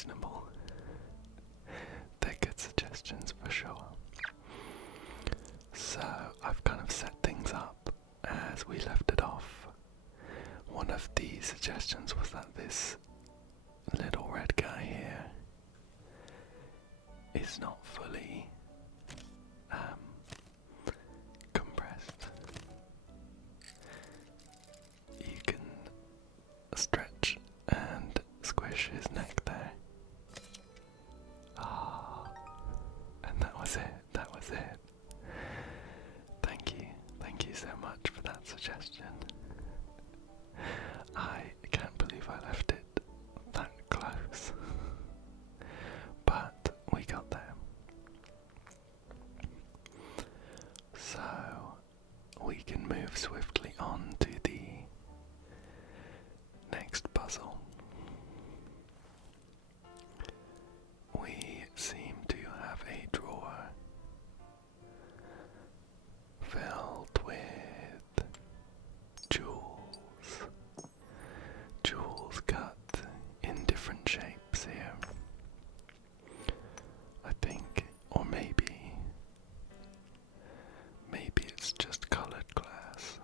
reasonable. They're good suggestions for sure. So I've kind of set things up as we left it off. One of the suggestions was that this little red guy here is not fully compressed. You can stretch and squish his neck there. And that was it. Thank you so much for that suggestion. I can't believe I left it that close. But we got there. So we can move swiftly on to the next puzzle. We seem to have a drawer filled with jewels. Jewels cut in different shapes here. I think, or maybe it's just colored glass.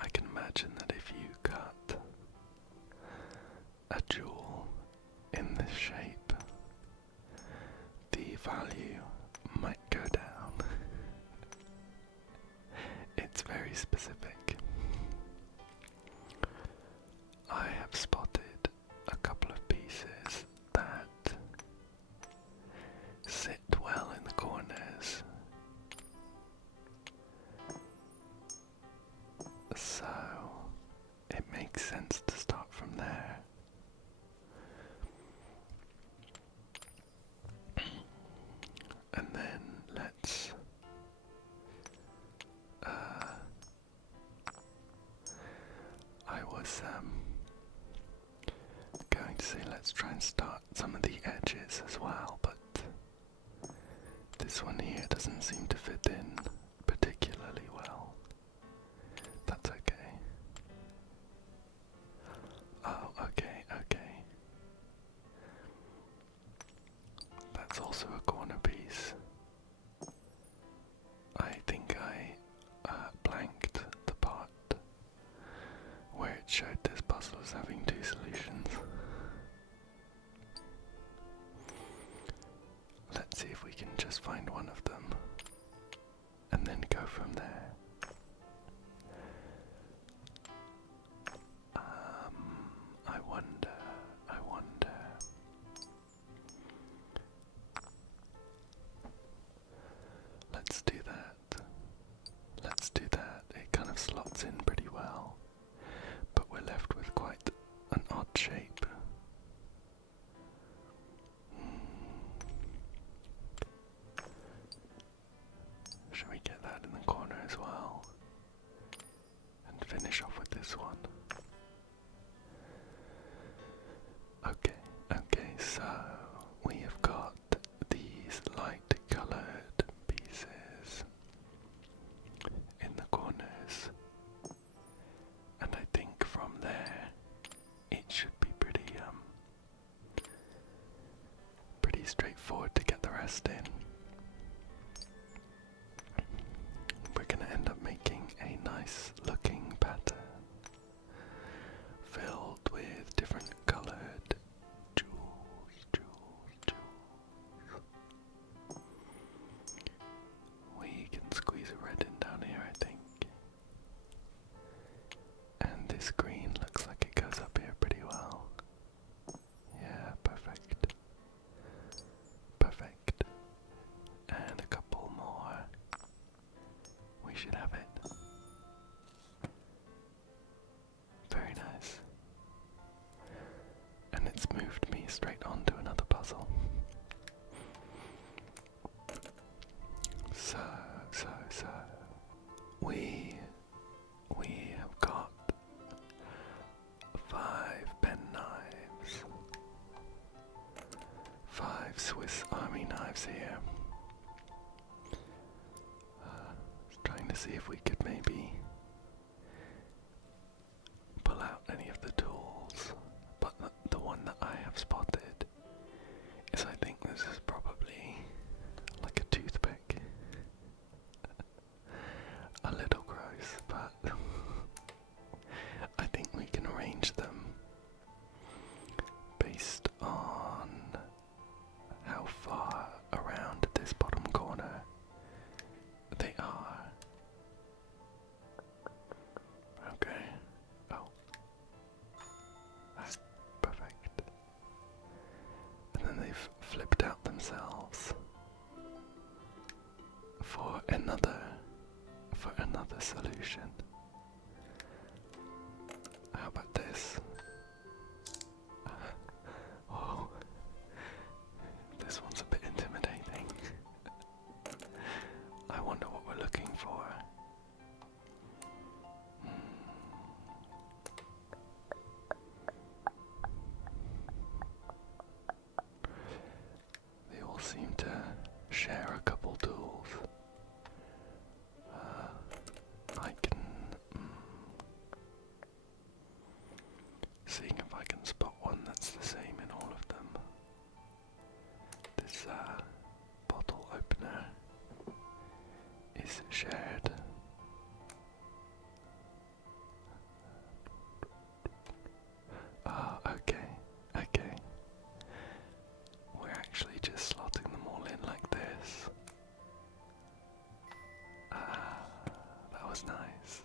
I can imagine that if you cut a jewel in this shape, the value might go down. It's very specific. I have spotted a couple of pieces that sit well in the corners. So it makes sense to start from there. And then let's I was going to say let's try and start some of the edges as well, but this one here doesn't seem to fit in particularly well. That's okay. Oh, okay. That's also a corner piece. I think I blanked the part where it showed this puzzle as having two solutions. Let's see if we can just find one of them and then go from there. I wonder. Let's do that. It kind of slots in pretty well, but we're left with quite an odd shape. Shall we get that in the corner as well? And finish off with this one. Okay, so we have got these light colored pieces in the corners, and I think from there it should be pretty straightforward to get the rest in. We're gonna end up making a nice looking pattern filled with different colored jewels. We can squeeze a red in down here, I think. And this green looks like it goes up here pretty well. Yeah, perfect. And a couple more. We should have it. Very nice. And it's moved me straight on to another puzzle. So we have got 5 pen knives, 5 Swiss Army knives here. Trying to see if we could maybe pull out any of the tools, but the one that I have for another solution. How about this? Oh, this one's a bit intimidating. I wonder what we're looking for. They all seem to share a couple tools. I can seeing if I can spot one that's the same in all of them. This bottle opener is shared. Okay. We're actually just slotting them all in like this. That was nice.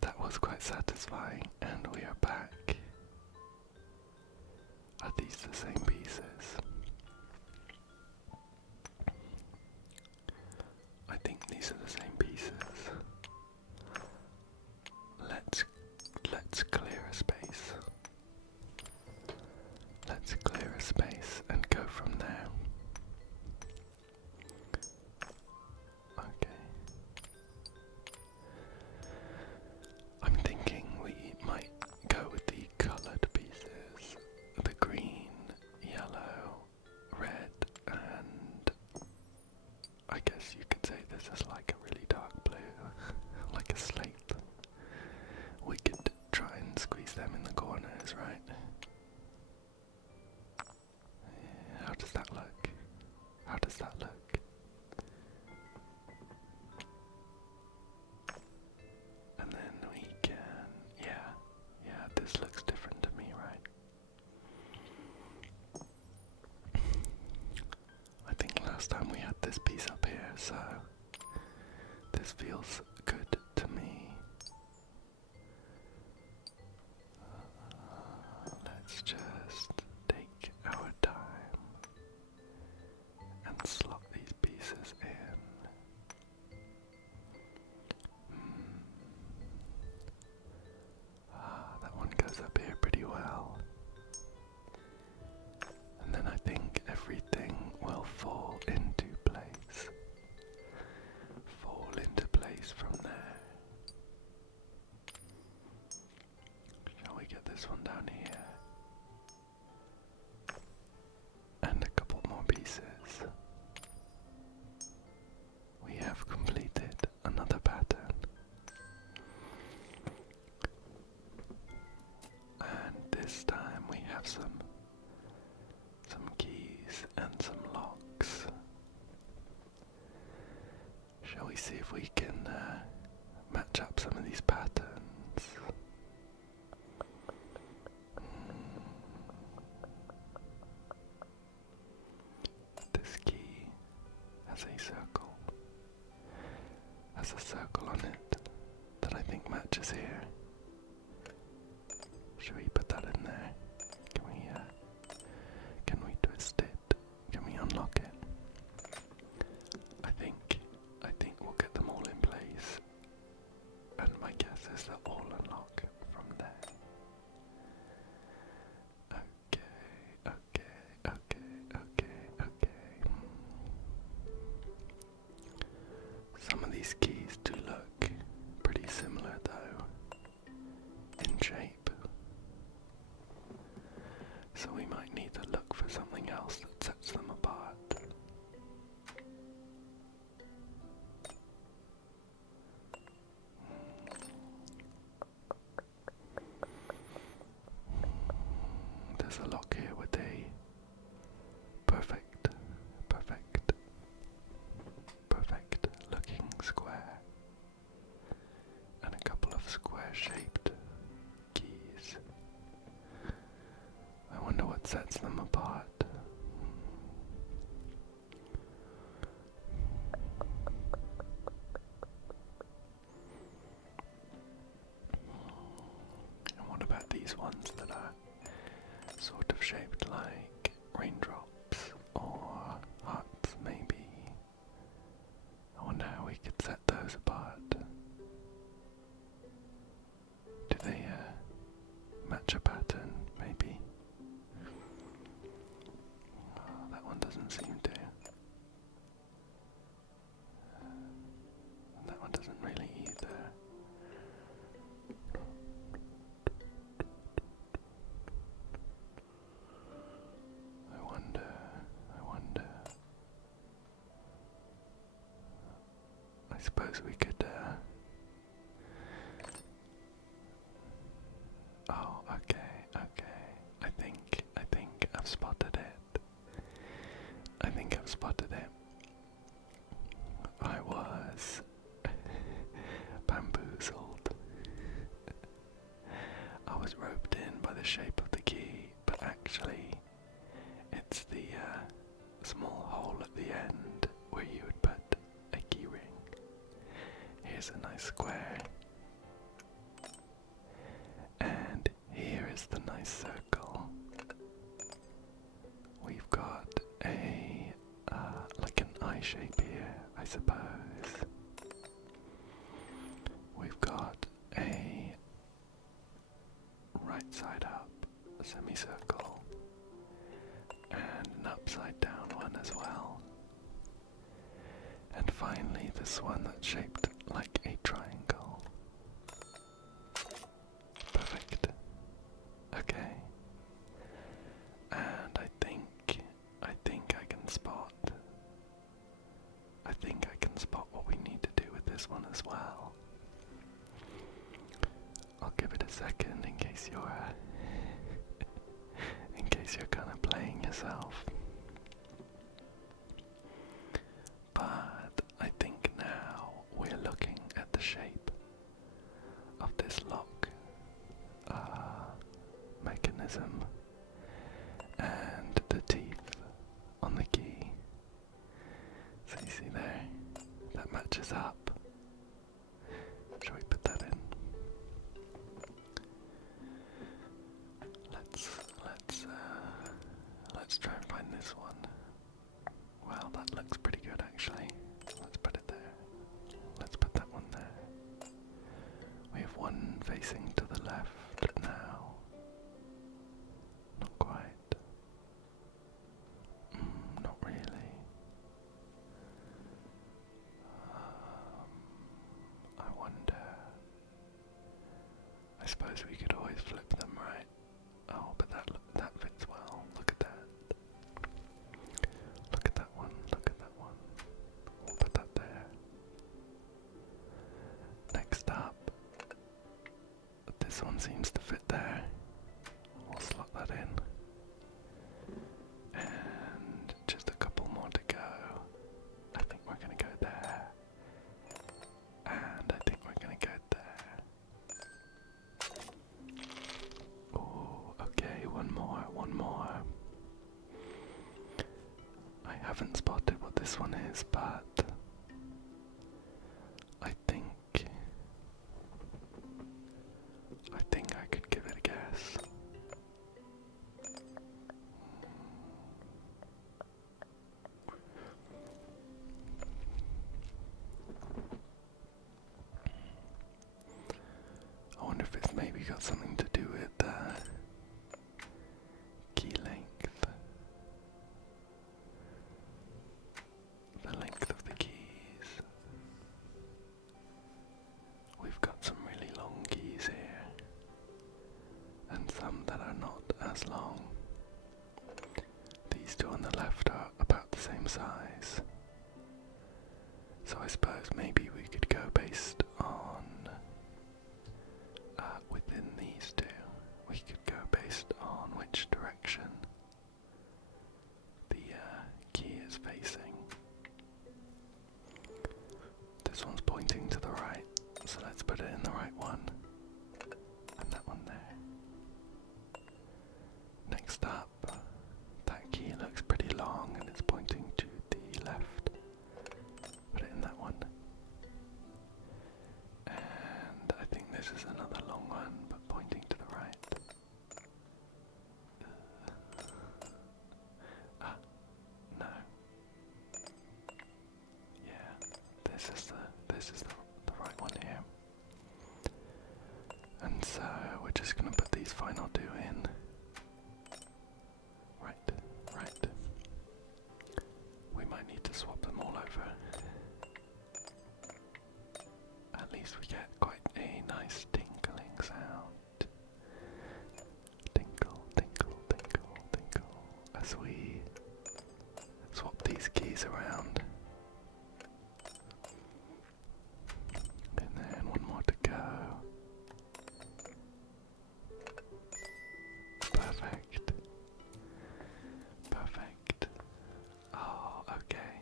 That was quite satisfying, and we are back. Are these the same pieces? I think these are the same pieces. Let's clear a space. Let's clear a space and go from there. Okay. I'm thinking we might go with the colored pieces. The green, yellow, red, and I guess you could say this is like a really dark blue, like a slate. We could try and squeeze them in the corners, right? Yeah, how does that look? How does that look? And then we can, yeah, this looks different to me, right? I think last time we had this piece up here, so this feels good to me. Let's just take our time and slot these pieces in. That one goes up here pretty well. And then I think everything will fall into place. Fall into place from there. Shall we get this one down here? And a couple more pieces. We have completed another pattern. And this time we have some keys and some locks. Shall we see if we can match up some of these patterns? This key has a circle on it that I think matches here. Should we put that in there? Can we twist it? Can we unlock it? I think we'll get them all in place, and my guess is they'll all unlock from there. Okay. Some of these keys do look pretty similar though, in shape. So we might need to look for something else that sets them apart. There's a lock here with a perfect looking square and a couple of square shaped keys. I wonder what sets them apart. And what about these ones that are sort of shaped like raindrops or hearts, maybe? pattern, maybe. Oh, that one doesn't seem to. That one doesn't really either. I wonder. I suppose we could, oh, okay. I think I've spotted it. I was bamboozled. I was roped in by the shape of the key, but actually it's the small hole at the end where you would put a key ring. Here's a nice square. And here is the nice circle. We've got a, like an eye shape here, I suppose. We've got a right side up semicircle and an upside down one as well. And finally this one that's shaped like a triangle. Perfect. Okay. And I think I can spot what we need to do with this one as well. I'll give it a second in case you're kind of playing yourself. But I think now we're looking at the shape of this lock mechanism and the teeth on the key. So you see there, that matches up. Shall we put that in? Let's try and find this one. Well, that looks pretty good actually. Let's put it there. Let's put that one there. We have one facing to the left now. Not quite. Not really. I wonder. I suppose we could always flip them, right? Oh, but that fits well. Look at that. Look at that one. We'll put that there. Next up, this one seems to fit there. We'll slot that in. And just a couple more to go. I think we're gonna go there. And I think we're gonna go there. Oh, okay, one more. I haven't spotted what this one is, but I think I could give it a guess. I wonder if it's maybe got something to do with key length. The length of the keys. We've got some really long keys here, and some that are not as long. These two on the left are about the same size. So I suppose maybe we could go based on within these two. We could go based on which direction the key is facing. This one's pointing to the right, so let's put it in the right one. And that one there. Next up, that key looks pretty long and it's pointing to the left. Put it in that one. And I think this is another long one, but pointing to the right. No. Yeah, this is the right one here. And so we're just gonna put these final two as we swap these keys around. And then one more to go. Perfect. Perfect. Oh, okay.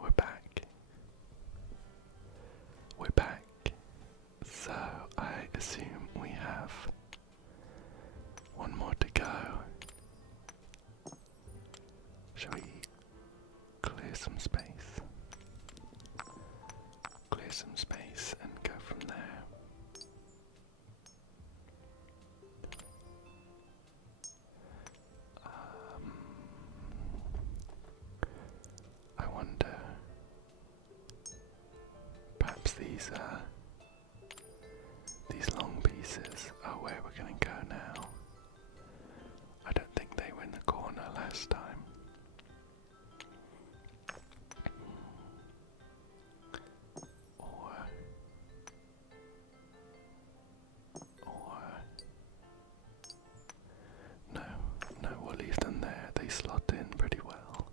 We're back. We're back. So I assume we have one more to go. Shall we clear some space? Clear some space and go from there. I wonder, perhaps these long pieces are where we're going to go now. I don't think they were in the corner last time. Or no, we'll leave them there. They slot in pretty well.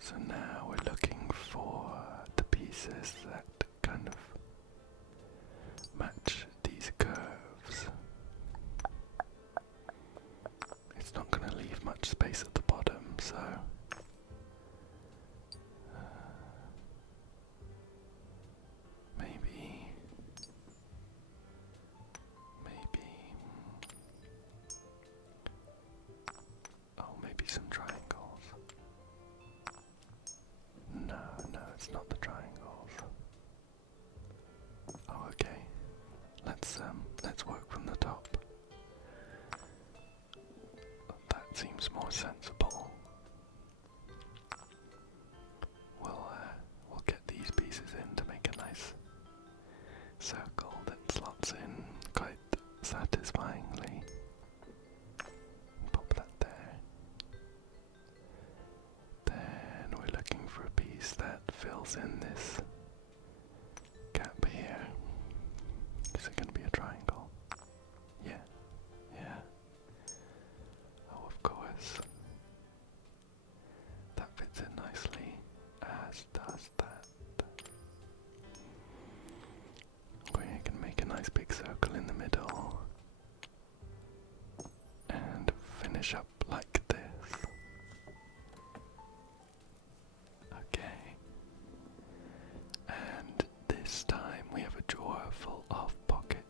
So now we're looking for the pieces that kind of match these curves. It's not going to leave much space at the bottom, so maybe maybe some triangles. No, it's not the triangles. Oh, okay. Let's work from the top. That seems more sensible. We'll get these pieces in to make a nice circle that slots in quite satisfyingly. Pop that there. Then we're looking for a piece that fills in this gap here. Is it going to be a triangle? Yeah. Oh, of course. That fits in nicely, as does that. We can make a nice big circle in the middle and finish up like this. Okay. And this time we have a drawer full of pocket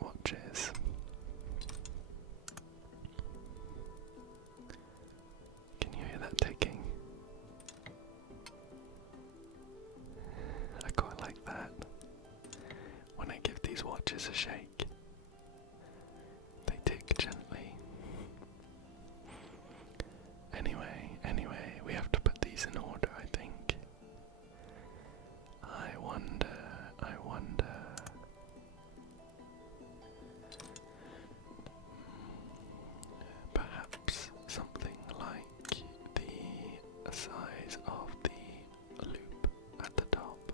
watches. Can you hear that ticking? I quite like that. When I give these watches a shake, they tick gently. Anyway, we have to put these in order, I think. I wonder. Perhaps something like the size of the loop at the top.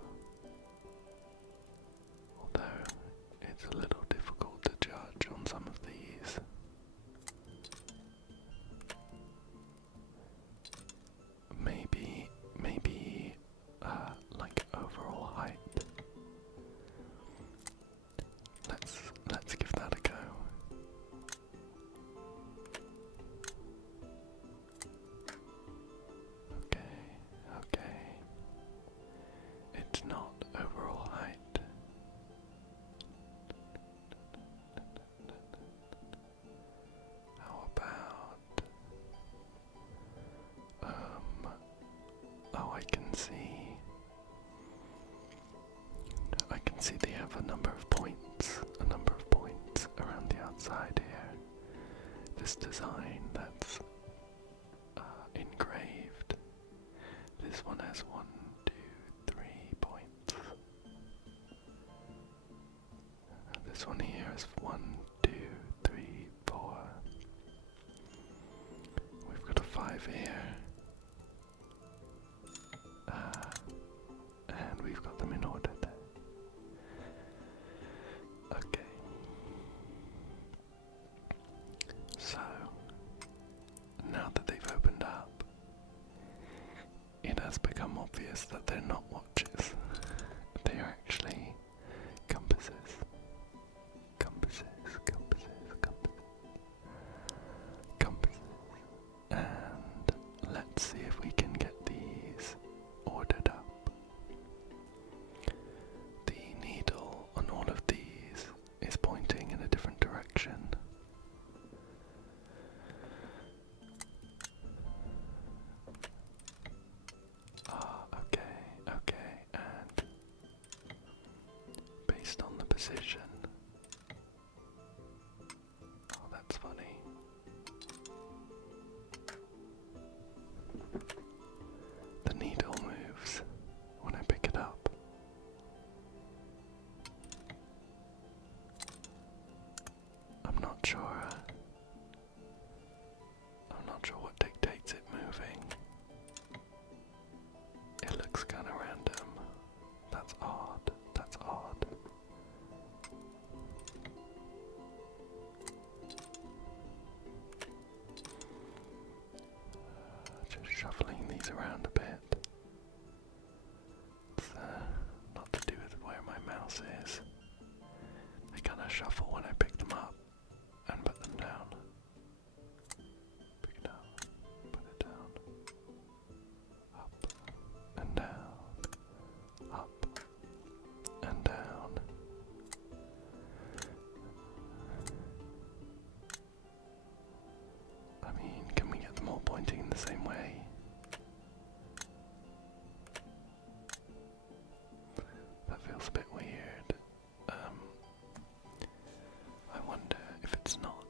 Although it's a little difficult to judge on some of these. Maybe like overall height. Let's give that a go. Okay. It's not overall height. How about oh, I can see they have a number of points around the outside here. This design that's engraved. This one has 1, 2, 3 points. This one here is 1, 2, 3, 4. We've got a 5 here. And we've got them in order there. Okay. obvious that they're not watches. They are actually compasses. Compasses, compasses, compasses. Compasses. And let's see if we can get these ordered up. The needle on all of these is pointing in a different direction. Okay, and based on the position. Oh, that's funny. The needle moves when I pick it up. I'm not sure what dictates it moving. It looks kind of random. That's odd. That's odd. Just shuffling these around a bit. It's not to do with where my mouse is. They kind of shuffle when I pick them up and put them down. Pick it up, put it down. Up and down. Up and down. I mean, can we get them all pointing in the same way? That feels a bit weird. I wonder if it's not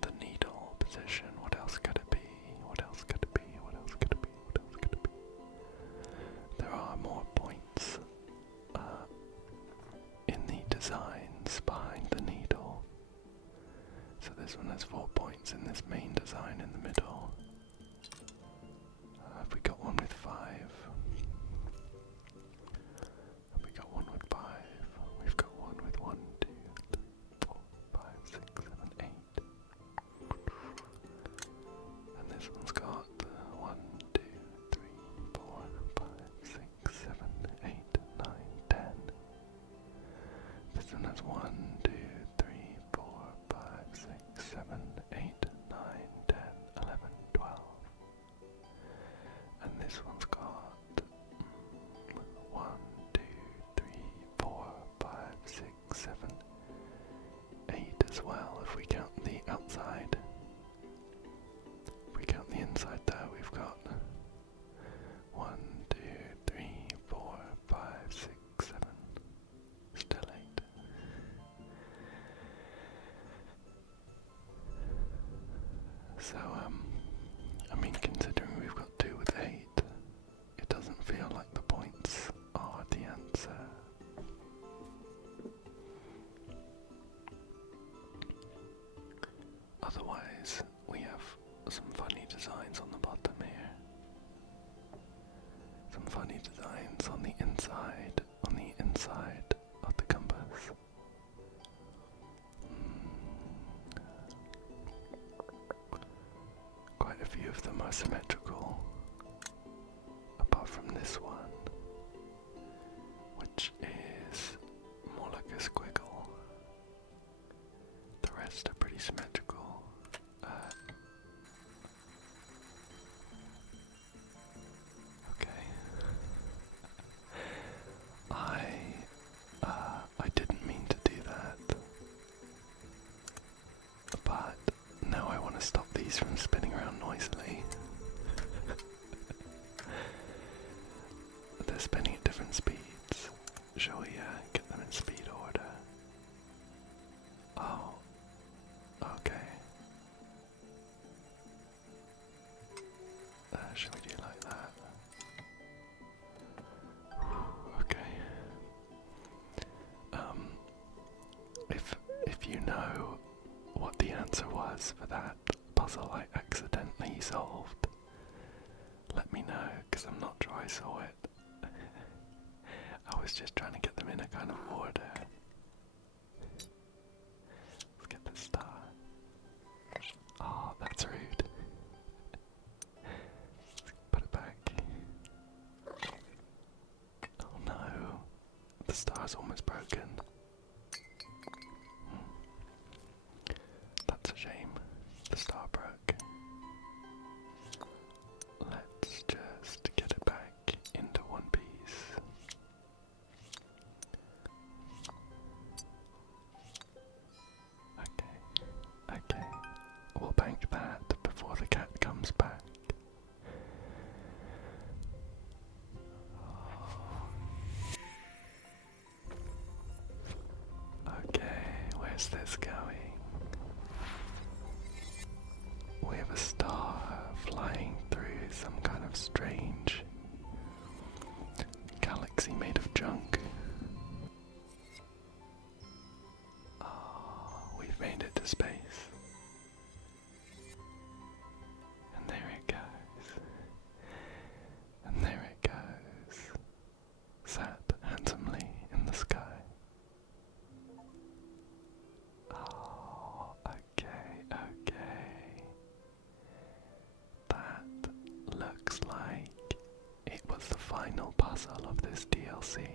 the needle position. What else could it be? What else could it be? What else could it be? What else could it be? There are more points in the designs behind the needle. So this one has 4 points in this main design in the middle. Have we got one with 5? Have we got one with 5? We've got one with 1, 2, 3, 4, 5, 6, 7, 8. And this one's got 1, 2, 3, 4, 5, 6, 7, 8, 9, 10. This one has 1, 2, 3, 4, 5, 6, 7, 8, 9, 10, 11, 12. And this one's got 1, 2, 3, 4, 5, 6, 7, 8 as well if we count the outside. If we count the inside there, we've got 1, 2, 3, 4, 5, 6, 7. Still 8. So, I mean, considering we've got 2 with 8, it doesn't feel like the points are the answer. Otherwise, we have some funny designs on the bottom here. Some funny designs on the inside of the compass. Quite a few of them are symmetrical, apart from this one, which is more like a squiggle. The rest are pretty symmetrical. Okay. I didn't mean to do that, but now I want to stop these from spinning around noisily. They're spinning at different speeds. Shall we get them in speed order? Oh, okay. Shall we do it like that? Okay. If you know what the answer was for that puzzle I accidentally solved, let me know, because I'm not sure I saw it. I was just trying to get them in a kind of order. Let's get the star. Oh, that's rude. Put it back. it's almost broken. That's a shame. The star broke. Let's just get it back into one piece. Okay. We'll bank that before the cat comes back. Okay, where's this going? We have a star flying through some kind of strange galaxy made of junk. Oh, we've made it to space. And there it goes. And there it goes. Sat handsomely in the sky. Oh, okay. That looks like it was the final puzzle of this DLC.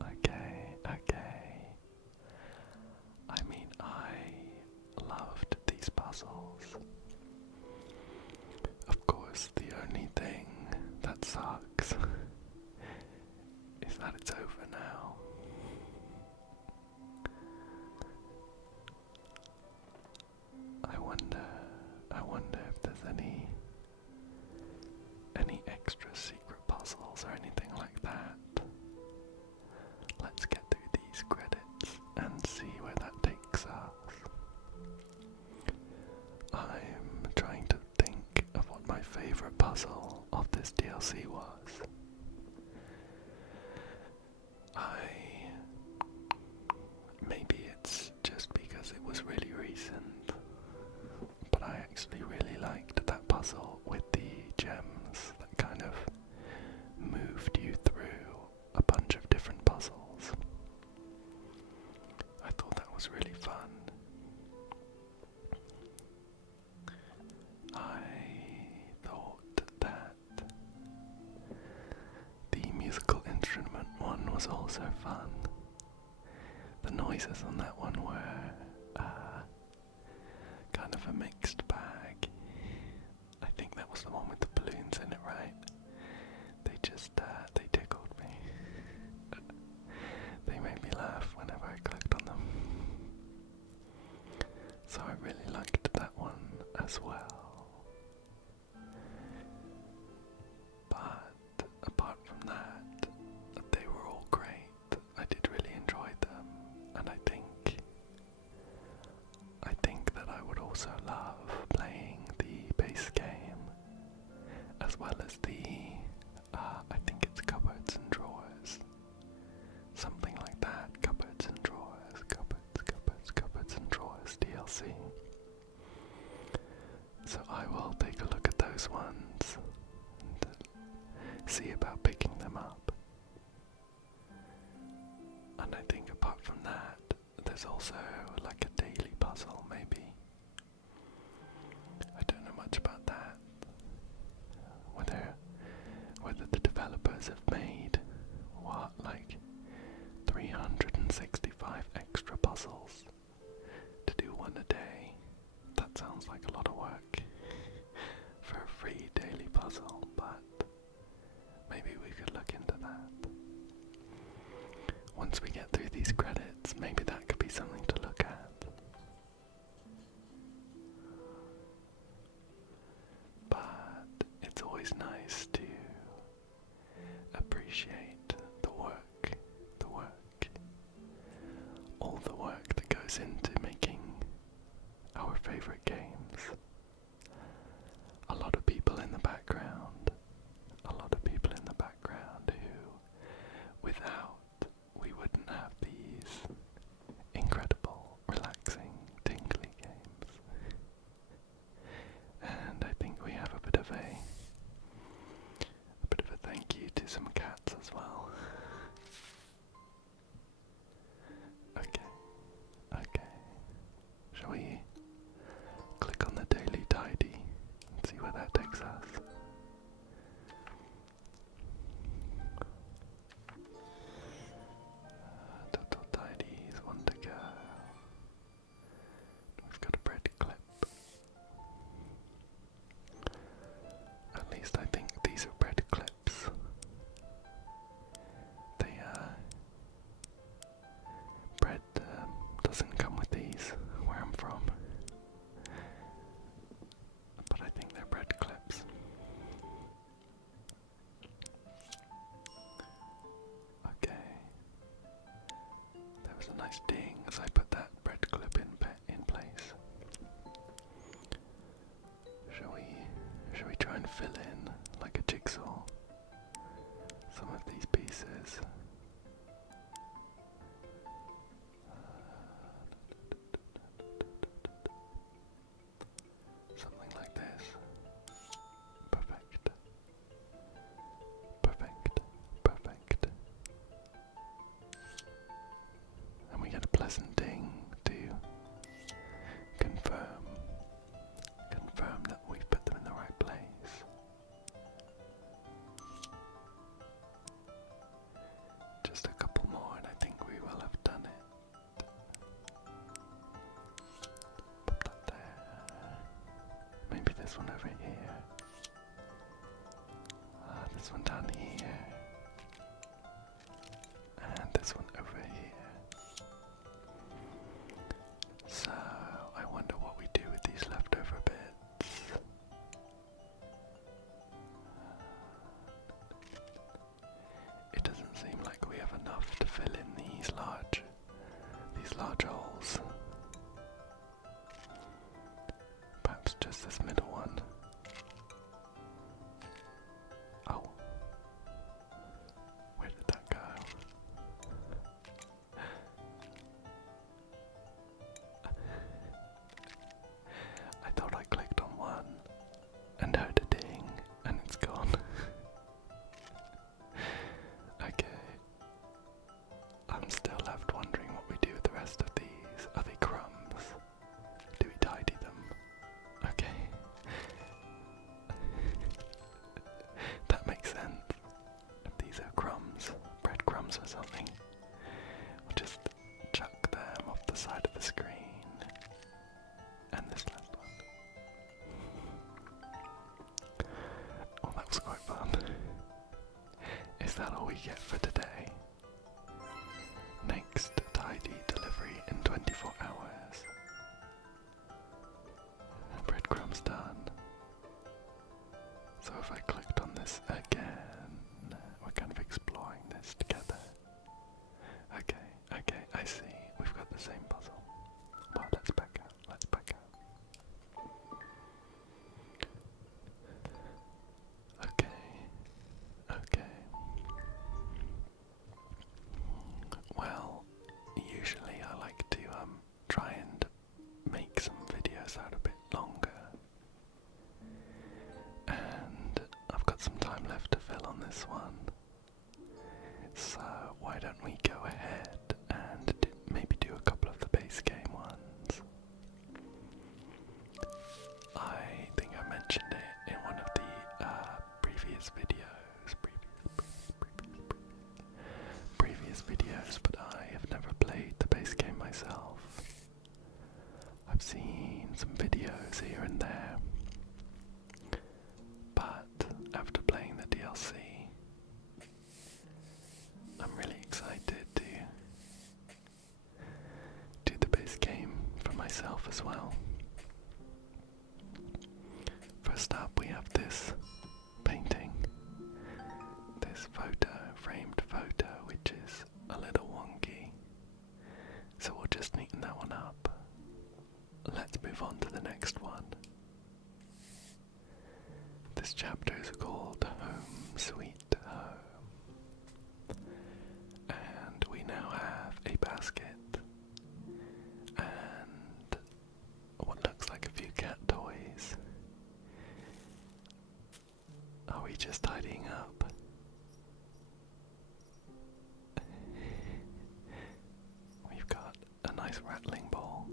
Okay. I mean, I loved these puzzles. Of course, the only thing that sucks is that it's over now. I wonder if there's any extra secret puzzles or anything like that. Let's get through these credits and see where that takes us. I'm trying to think of what my favorite puzzle of this DLC was. Maybe it's just because it was really recent, but I actually really liked that puzzle with the gems that kind of moved you through a bunch of different puzzles. I thought that was really fun. I thought that the musical instrument one was also fun. The noises on that one were kind of a mixed bag. I think that was the one with the balloons in it, right? They tickled me. They made me laugh whenever I clicked on them. So I really liked that one as well. But apart from that, they were all great. I did really enjoy them, and I think that I would also love playing the base game as well as the I think it's cupboards and drawers, something like that. Cupboards and drawers and drawers DLC. So I will take a look at those ones and see about picking them up. And I think apart from that, there's also like a daily puzzle, maybe. I don't know much about that. Whether the developers have made, like 365 extra puzzles to do one a day. That sounds like a lot of work for a free daily puzzle, but maybe we could look into that. Once we get through these credits, maybe that could be something to look at. But it's always nice to appreciate the work, all the work that goes into making our favorite games. A lot of people in the background who, without, we wouldn't have these incredible nice ding as I put that bread clip in place. Shall we try and fill in like a jigsaw some of these pieces? Something like this. Perfect. Perfect. Perfect. And we get a pleasant ding to confirm that we've put them in the right place. Just a couple more and I think we will have done it. Pop that there. Maybe this one over here. This one down here. And this one over here. So, I wonder what we do with these leftover bits. It doesn't seem like we have enough to fill in these large holes. Perhaps just this middle one. Oh. Where did that go? I thought I clicked on one and heard a ding and it's gone. Okay. I'm still left wondering what we do with the rest of these. Are they crumbs? Do we tidy them? Okay. That makes sense. If these are crumbs, breadcrumbs or something, we'll just chuck them off the side of the screen. And this last one. Oh, that was quite fun. Is that all we get for today? Next tidy delivery in 24 hours. Breadcrumb's done. So if I clicked on this again, we're kind of exploring this together. Okay, I see. We've got the same puzzle. Well, let's back out. Okay. Well, usually I like to try and make some videos out a bit longer. And I've got some time left to fill on this one. So why don't we go ahead and maybe do a couple of the base game ones. I think I mentioned it in one of the previous videos, but I have never played the base game myself. I've seen some videos here and there, but after playing the DLC, I'm really excited to do the base game for myself as well. First up, we have this painting, this framed photo, which is a little wonky, so we'll just neaten that one up. Let's move on to the next one. This chapter is called Home Sweet Home, and we now have a basket and what looks like a few cat toys. Are we just tidying up? We've got a nice rattling ball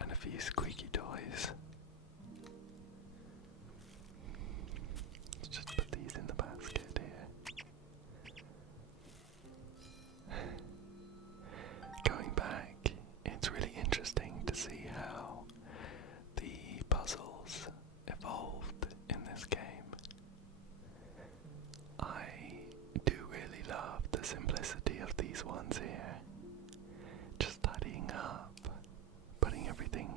and a few squeaky toys. Let's just put these in the basket here. Going back, it's really interesting to see how the puzzles evolved in this game. I do really love the simplicity of these ones here. Just tidying up, putting everything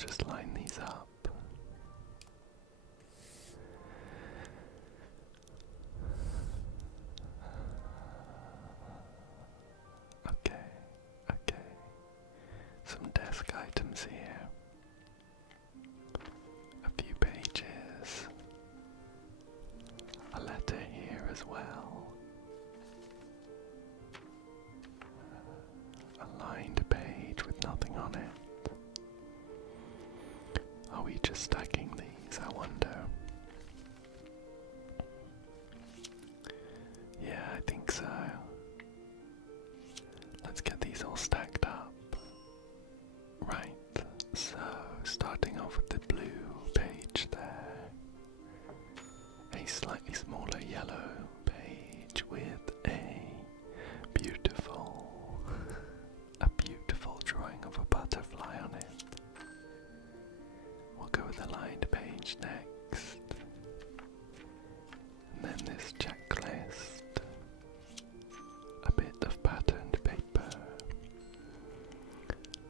just line these up. Okay. Some desk items here. A few pages. A letter here as well. A lined page with nothing on it. Are we just stacking these, I wonder? Yeah, I think so. Let's get these all stacked up. Right, so starting off with the blue page there. A slightly smaller yellow page with a beautiful drawing of a butterfly on it. We'll go with the lined page next. And then this checklist. A bit of patterned paper.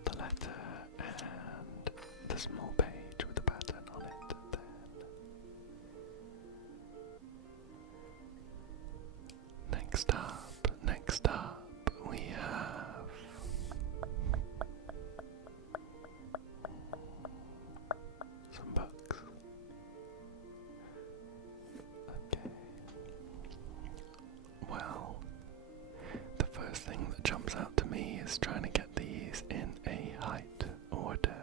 The letter and the small page with the pattern on it then. Next up, we have some books. Okay. Well, the first thing that jumps out to me is trying to get these in a height order.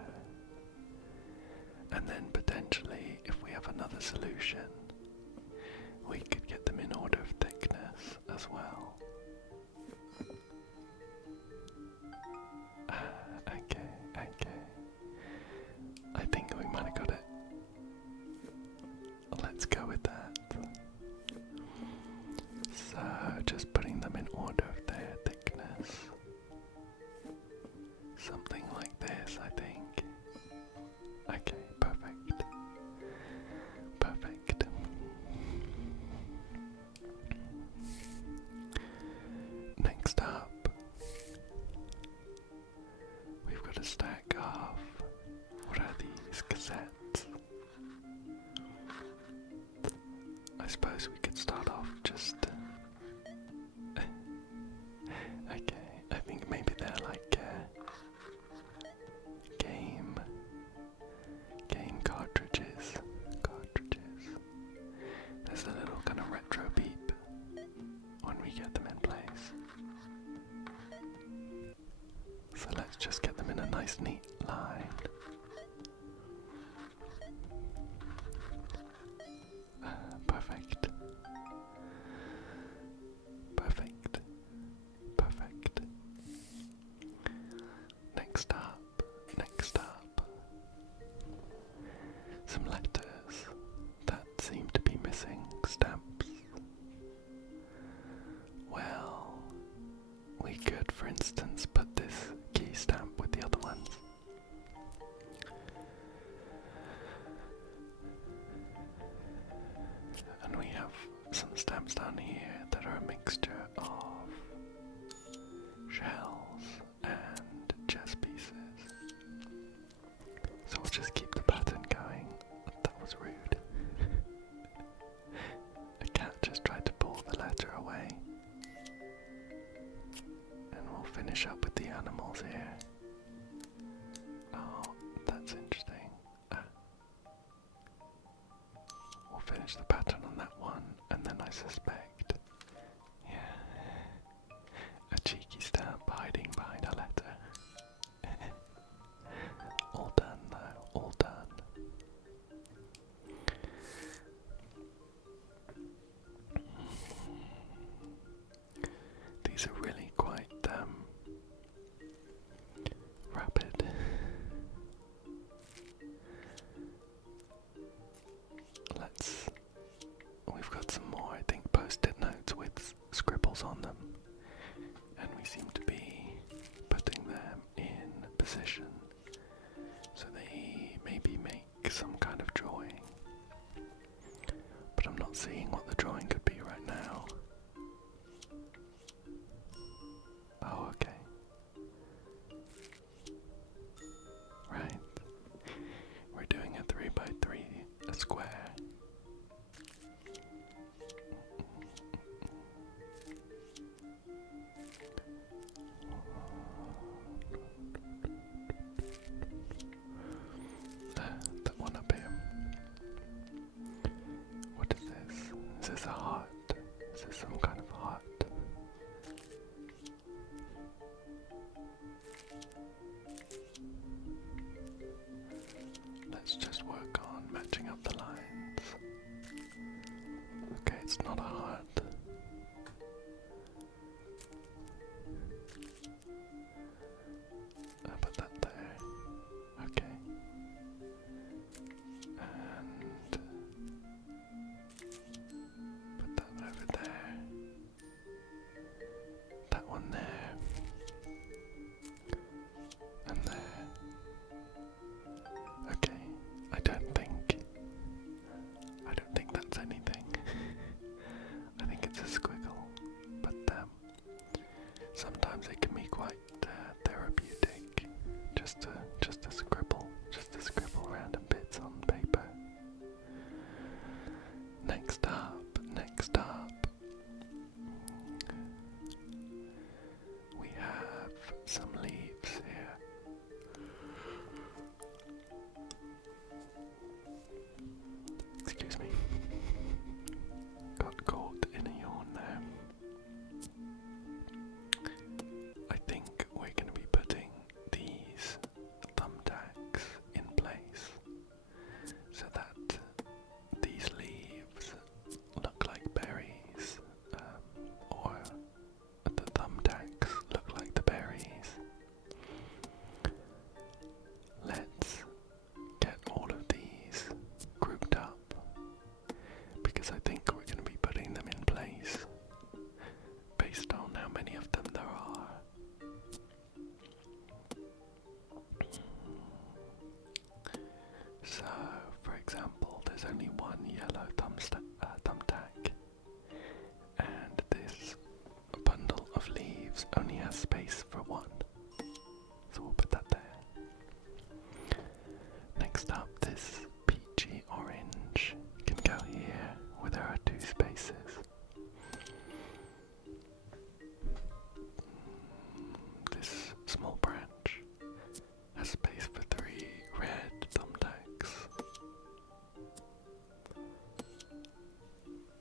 And then potentially, if we have another solution, we could get them in order of thickness as well. Okay. I think we might have got it. Let's go with that. So, just putting them in order of their thickness. Something like this, I think. Okay, perfect. Next up, we've got a stack of, what are these, cassettes? I suppose we could start off just, okay, I think maybe they're like game cartridges. There's a little kind of retro beep when we get them in place. So let's just get them in a nice neat line. Perfect. Next up. Some letters that seem to be missing stamps. Well, we could, for instance, put this key stamp with the other ones. And we have some stamps down here that are a mixture of shells and chess pieces. So we'll just keep the pattern going. That was rude. A cat just tried to pull the letter away. And we'll finish up with the animals here. Oh, that's interesting. We'll finish the pattern on that one, and then I suspect, a cheeky stamp hiding behind a letter. All done though, all done. These are really quite rapid. We've got some more, I think, post-it notes with scribbles on them, and we seem to be putting them in position so they maybe make some kind of drawing, but I'm not seeing what the drawing could be right now. Oh, okay. Right. let's just work on matching up the lines. Okay, it's not hard. I'll put that there. Okay. And put that over there. That one there. And there. Okay. I don't think that's anything. I think it's a squiggle. But sometimes it can be quite therapeutic. Just to scribble random bits on paper. Next up. We have some leaves here. Excuse me. Got caught in a yawn there. I think we're going to be putting these thumbtacks in place so that these leaves look like berries, or the thumbtacks look like the berries. Let's get all of these grouped up, because I think we're going to be putting them in place based on how many of them there are. So, for example, there's only one yellow thumbtack, and this bundle of leaves only has space for one. So we'll put that there. Next up, this peachy orange can go here where there are 2 spaces. This small branch has space for 3 red thumbtacks.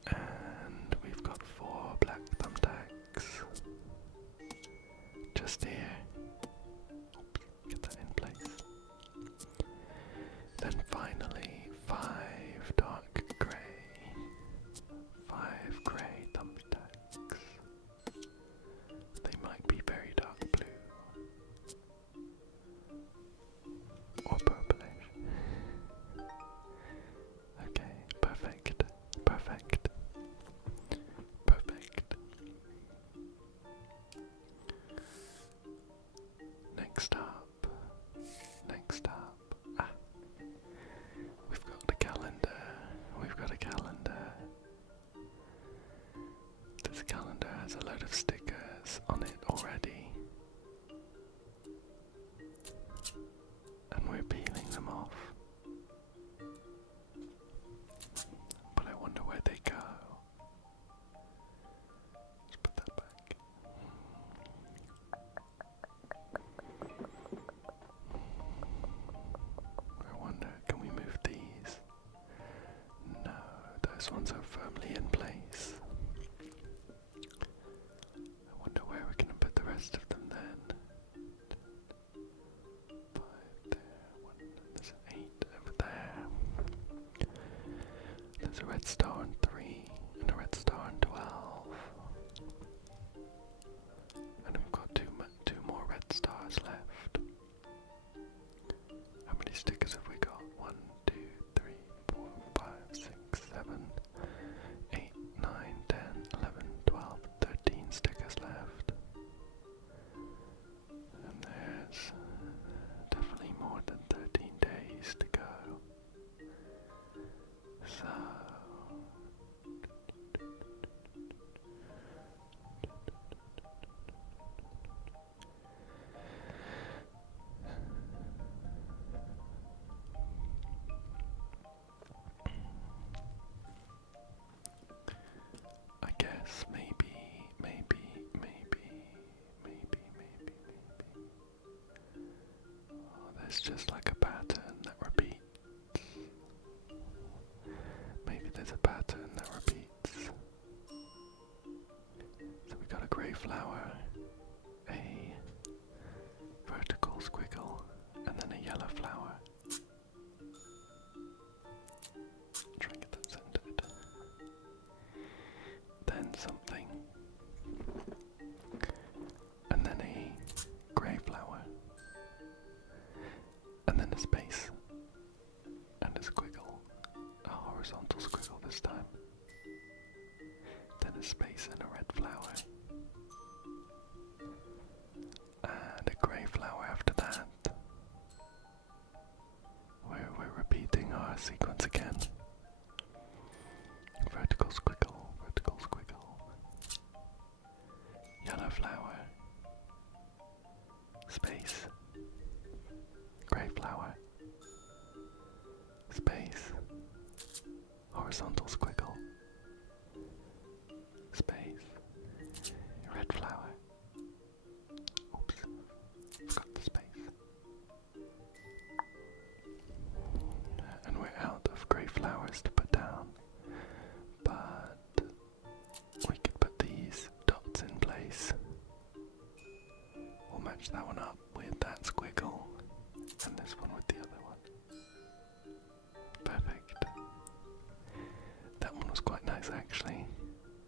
And we've got 4 black thumbtacks just here. Oops, get that in place. Then finally 5 dark grey. 5 grey thumbtacks. They might be very dark blue or purplish. Okay, perfect. Next up. We've got a calendar. This calendar has a load of stickers on it already. And we're peeling them off. But I wonder where they go. Let's put that back. I wonder, can we move these? No, those ones are firmly in place. I wonder where we're going to put the rest of them then. 5 there, 1, there's 8 over there. There's a red star on 3 and a red star on 12. And we've got 2 more red stars left. How many stickers have we got? 1, 2, 3, 4, 5, 6, 7, 8, 9, 10, 11, 12, 13 stickers left. And there's definitely more than 13 days to go. So I guess maybe. Oh, there's just like a pattern that repeats. Maybe there's a pattern that repeats. So we got a grey flower, a vertical squiggle, and then a yellow flower. a space, and a squiggle, a horizontal squiggle this time, then a space and a red flower, and a grey flower after that. We're repeating our sequence again. Vertical squiggle, yellow flower, space, grey flower, space, horizontal squiggle, space, red flower. Oops, forgot the space. And we're out of grey flowers to put down, but we could put these dots in place. We'll match that one up with that squiggle, and this one with the other one. Perfect. That one was quite nice actually.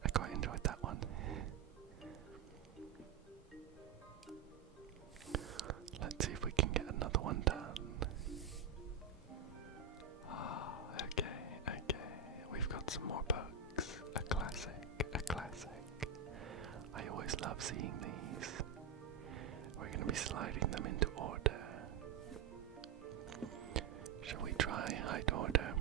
I quite enjoyed that one. Let's see if we can get another one done. Okay. We've got some more books. A classic. I always love seeing these. We're going to be sliding them into order. Shall we try height order?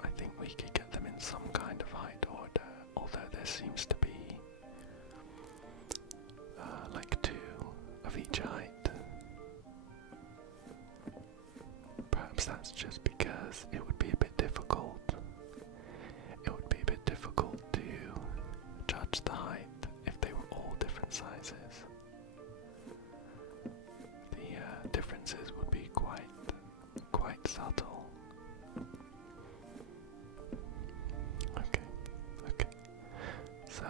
I think we could get them in some kind of height order, although there seems to be like 2 of each height. Perhaps that's just because it would be a bit difficult. It would be a bit difficult to judge the height if they were all different sizes. The differences would be quite subtle. Okay. So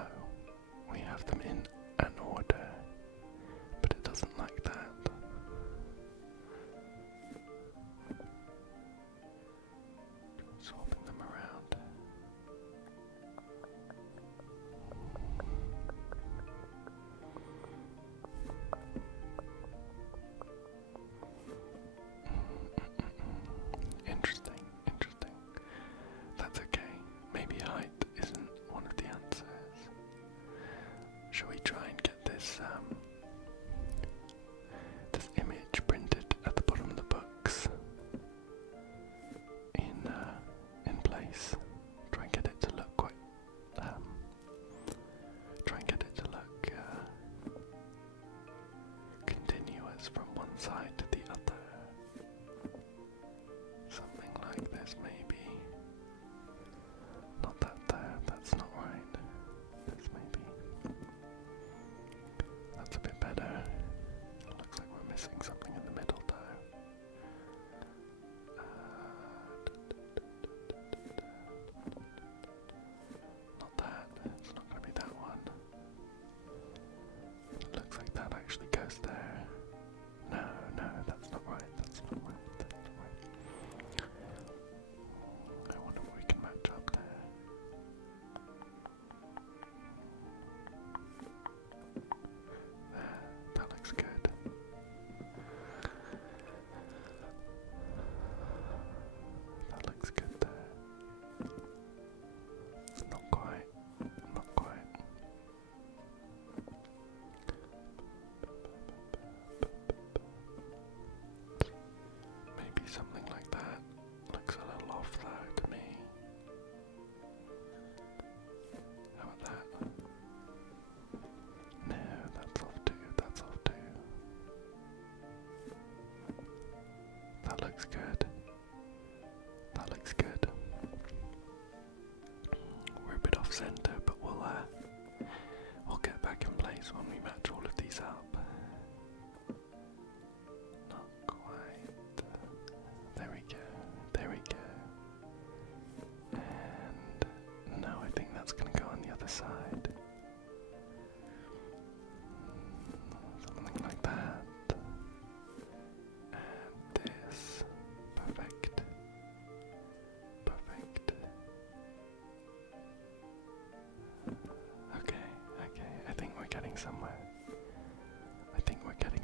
we have them in an order, but it doesn't like that. Swapping them around. Interesting. That's okay. Maybe height isn't one of the answers. Shall we try and get this this image printed at the bottom of the books in place? Try and get it to look quite continuous from one side to the other. Something like this, maybe. Not that there, that's not right. This maybe. That's a bit better. Looks like we're missing something in the middle though. Not that, it's not going to be that one. Looks like that actually goes there. No, that's not right. I wonder if we can match up there. There, that looks good.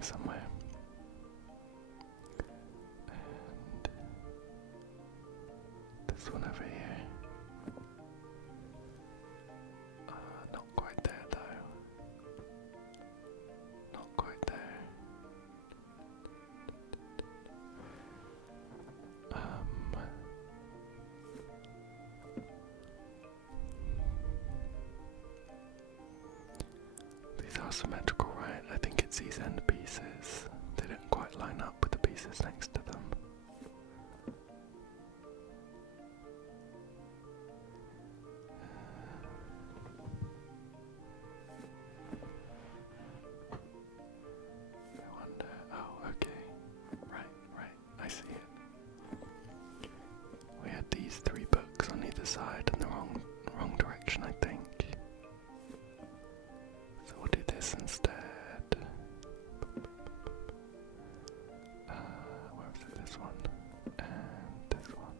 building somewhere. And this one over here. Not quite there though. Not quite there. These are symmetrical, right? I think it's these end pieces. They don't quite line up with the pieces next to them. I wonder. Oh, okay. Right. I see it. We had these 3 books on either side in the wrong direction, I think. So we'll do this instead. Where was it? This one. And this one.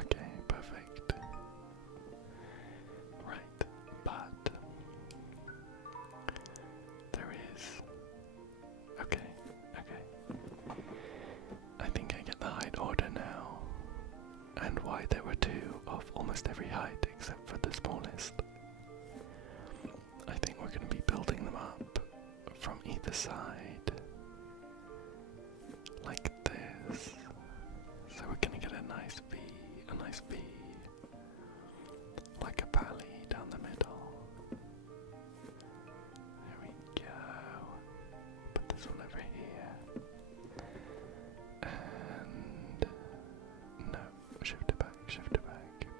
Okay, perfect. Right, but there is... Okay. I think I get the height order now. And why there were 2 of almost every height except for the smallest. I think we're going to be building them up from either side, like this. So we're going to get a nice V, like a valley down the middle. There we go. Put this one over here. And no, shift it back,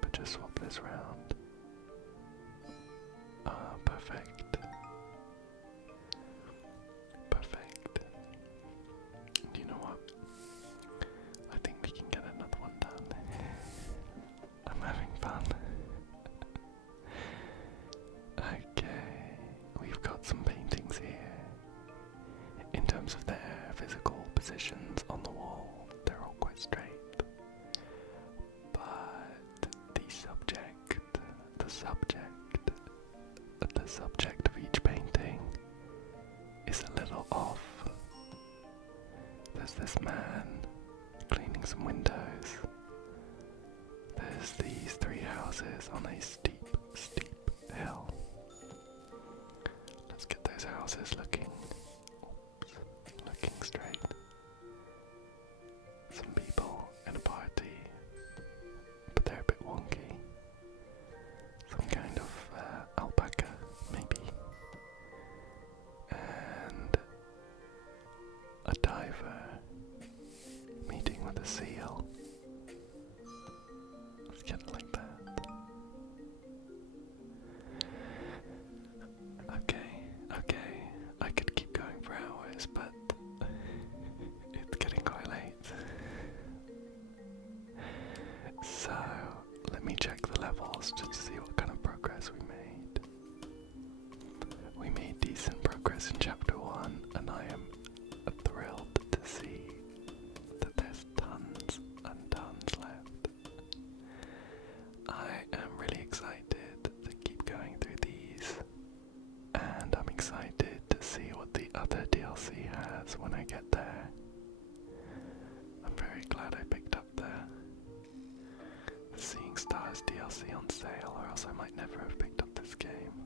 but just swap this round. Perfect. Do you know what? I think we can get another one done. I'm having fun. Okay, we've got some paintings here. In terms of their physical positions on the wall, they're all quite straight. But the subject of each painting is a little off. There's this man cleaning some windows. There's these 3 houses on a steep hill. Let's get those houses looking straight. Some people in a party, but they're a bit wonky. Some kind of alpaca, maybe. And a diver meeting with a seal. Let's get it like that. Okay. I could keep going for hours, but it's getting quite late. So, let me check the levels just to see what kind of progress we made. We made decent progress in chapter 1, and I am thrilled to see that there's tons and tons left. I am really excited to keep going through these, and I'm excited to see what the other DLC has when I get there. I'm very glad I picked up the Seeing Stars DLC on sale, or else I might never have picked up this game.